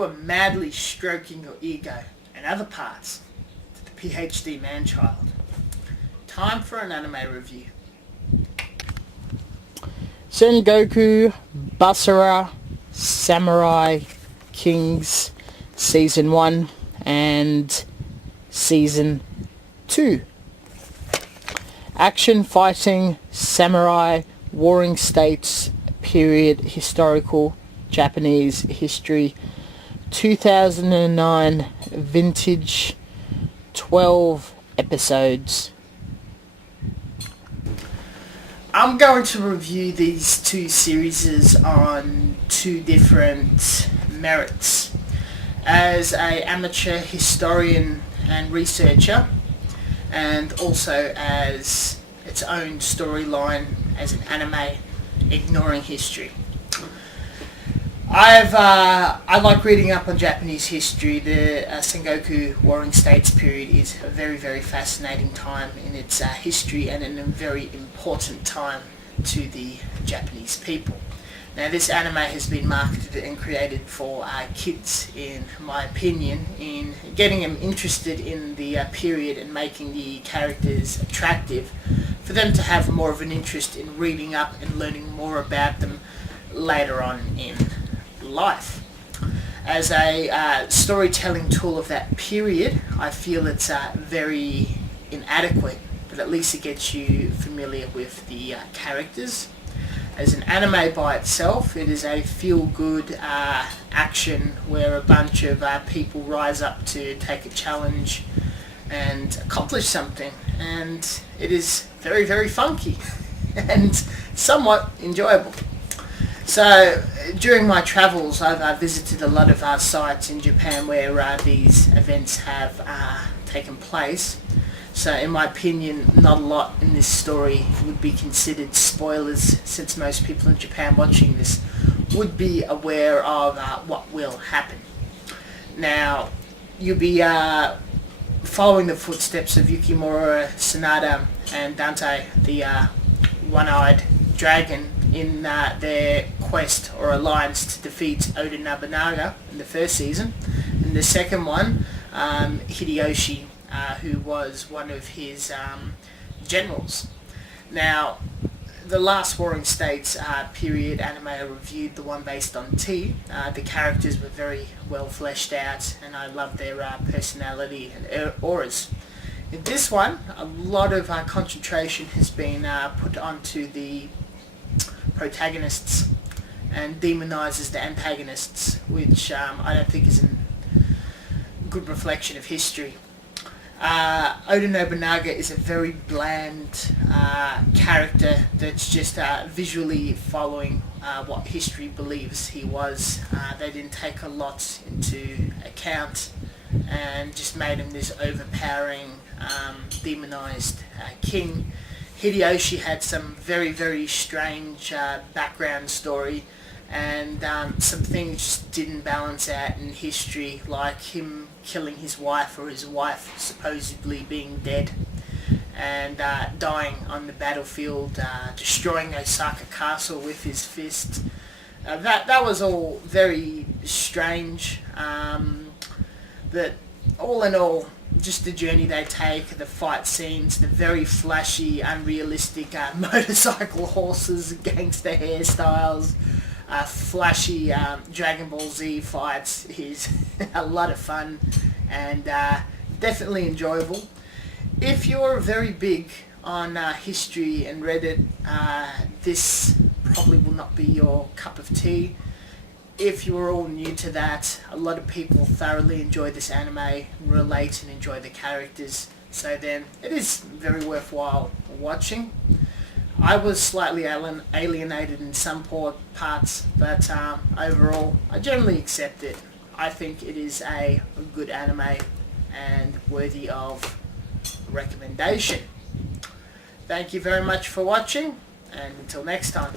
you are madly stroking your ego and other parts to the PhD man-child. Time for an anime review. Sengoku Basara Samurai Kings Season 1 and Season 2. Action, fighting, samurai, warring states, period, historical, Japanese history, 2009 vintage, 12 episodes. I'm going to review these two series on two different merits. As an amateur historian and researcher, and also as its own storyline as an anime, ignoring history. I like reading up on Japanese history. The Sengoku Warring States period is a very, very fascinating time in its history and a very important time to the Japanese people. Now, this anime has been marketed and created for kids, in my opinion, in getting them interested in the period and making the characters attractive, for them to have more of an interest in reading up and learning more about them later on in life. As a storytelling tool of that period, I feel it's very inadequate, but at least it gets you familiar with the characters. As an anime by itself, it is a feel-good action where a bunch of people rise up to take a challenge and accomplish something, and it is very, very funky and somewhat enjoyable. So during my travels, I've visited a lot of sites in Japan where these events have taken place. So in my opinion, not a lot in this story would be considered spoilers, since most people in Japan watching this would be aware of what will happen. Now, you'll be following the footsteps of Yukimura Sanada and Dante, the one-eyed dragon, in their quest or alliance to defeat Oda Nobunaga in the first season. In the second one, Hideyoshi, who was one of his generals. Now, the last Warring States period anime I reviewed, the one based on T, the characters were very well fleshed out, and I loved their personality and auras. In this one, a lot of concentration has been put onto the protagonists and demonizes the antagonists, which I don't think is a good reflection of history. Oda Nobunaga is a very bland character that's just visually following what history believes he was. They didn't take a lot into account and just made him this overpowering, demonized king. Hideyoshi had some very, very strange background story, and some things just didn't balance out in history, like him killing his wife, or his wife supposedly being dead, and dying on the battlefield, destroying Osaka Castle with his fist. That was all very strange, but all in all, just the journey they take, the fight scenes, the very flashy, unrealistic motorcycle horses, gangster hairstyles, flashy Dragon Ball Z fights is a lot of fun and definitely enjoyable. If you're very big on history and Reddit, this probably will not be your cup of tea. If you are all new to that, a lot of people thoroughly enjoy this anime, relate and enjoy the characters, so then it is very worthwhile watching. I was slightly alienated in some poor parts, but overall I generally accept it. I think it is a good anime and worthy of recommendation. Thank you very much for watching, and until next time.